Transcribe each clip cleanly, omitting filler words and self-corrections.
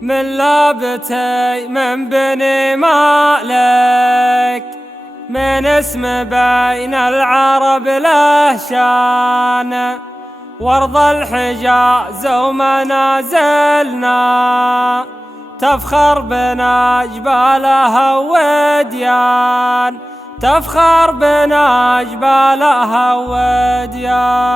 من لابتي من بني مالك، من اسم بين العرب له شان، وارض الحجاز ومنازلنا تفخر بنا جبالها وديان، تفخر بنا جبالها وديان.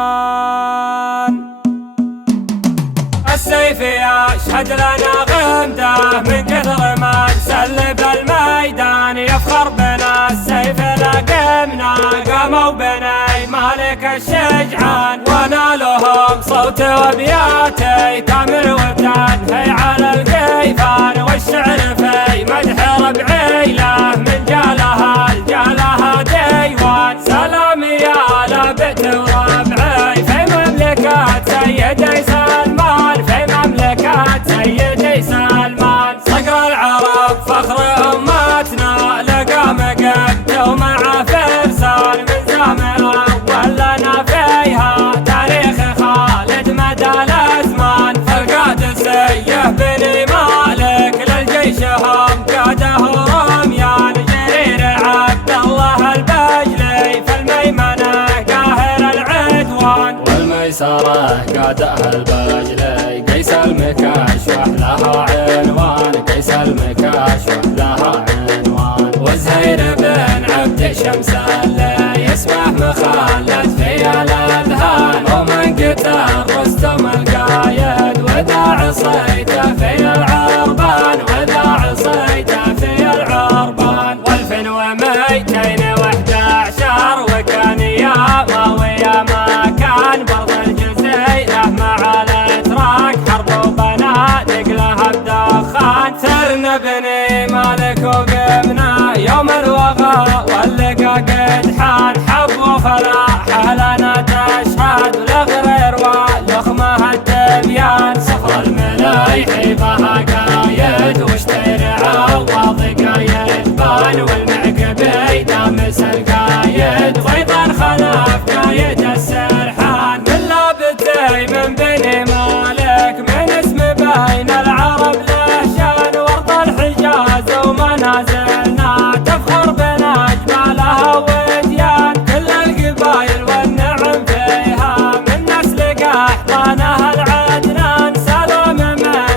السيف يشهد لنا غمده من كثر ما نسلب الميدان، يفخر بنا السيف لقمنا قاموا بني مالك الشجعان، ونالهم صوت وابياتي تامر وتنهي على القيفان، والشعر في مدح ربعي له من جالها الجالها ديوان. سلام يا لابت وربعي في مملكة سيدي سلمان، في مملكة سيدي سلمان. صقر العرب فخر أمتنا لقى مقد ومع فرسان، من زمن أول لنا فيها تاريخ خالد مدى الأزمان. فالقاد السيف بني مالك للجيش هم قاده رميان، جرير عبد الله البجلي في الميمنة قاهر العدوان، والميسرة قادها البجلي قيس المكاشوح لها عنوان، قيس المكاشوح لها عنوان. وزهير بن عبد شمس اللي اسمه مخلد في الأذهان، ومن قتل رستم القايد وذا عصيته في العربان، وذا عصيته في العربان. والفين وميتين وحده عشر وكان ياما وياما كان، برض الجزيرة مع الاتراك حرب وبنادق لها بدخان. ثرنا بني مالك وقمنا يوم الوغى واللقا قد حان، حب وفلاح لنا تشهد ولغرير ولخمه التبيان. صفر الملايح بها قايد واشتري عوض قايد بان، والمعقبي دامس القايد وايضا خلف قايد السرحان. من لابتي من بني مالك من اسم بين العرب له شان، وارض الحجاز ومنازلنا تفخر بنا جبالها وديان. كل القبايل والنعم فيها من نسل قحطانها العدنان. سلام من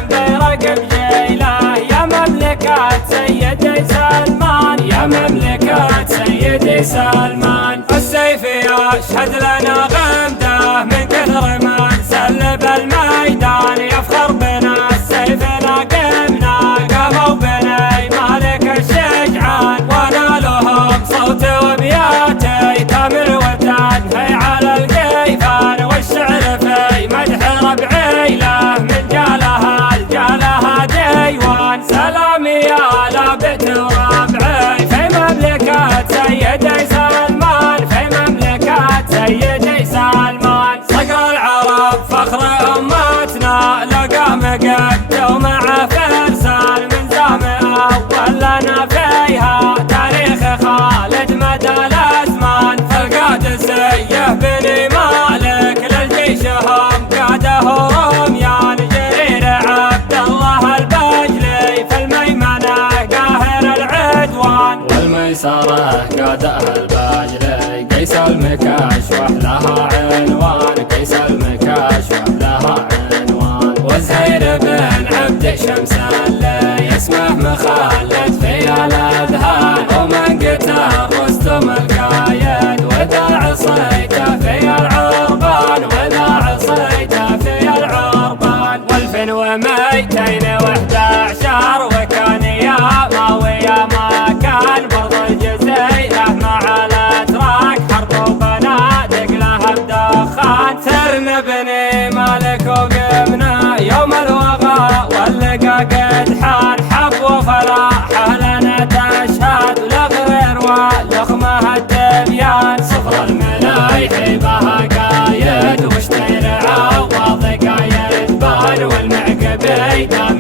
بيرق بجيله يا مملكة سيدي سلمان، يا مملكة سيدي سلمان. السيف يشهد لنا غمده من كثر ما نسلب الميدان، يفخر بنا السيف لقمنا قاموا بني مالك الشجعان، ونالهم صوت وابياتي تامر وتنهي على القيفان. والشعر في مدح ربعي له من جالها الجالها ديوان. سلام يا لابت وربعي في مملكة سيدي سلمان، في مملكة سيدي سلمان. صقر العرب فخر أمتنا لقى مقد ومع فرسان، من زمن أول لنا فيها تاريخ خالد مدى الأزمان. فالقاد السيف بني مالك للجيش هم قاده رميان، جرير عبد الله البجلي في الميمنة قاهر العدوان، والميسرة قادها البجلي قيس المكاشوح لها عنوان، قيس المكاشوح لها عنوان. وزهير بن عبد شمس اللي اسمه مخلد في الأذهان، ومن قتل رستم القايد وذا عصيته في العربان، وذا عصيته في العربان. والفين وميتين وحده عشر وكان ياما وياما كان، برض الجزيرة مع الاتراك حرب وبنادق لها بدخان. ثرنا بني مالك وقمنا يوم الوغى واللقا قد حان، حب وفلاح لنا تشهد ولغرير ولخمه التبيان. صفر الملايح بها قايد واشتري عوض قايد بان، والمعقبي دام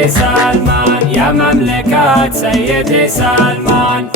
سيدي سلمان، يا مملكة سيدي سلمان.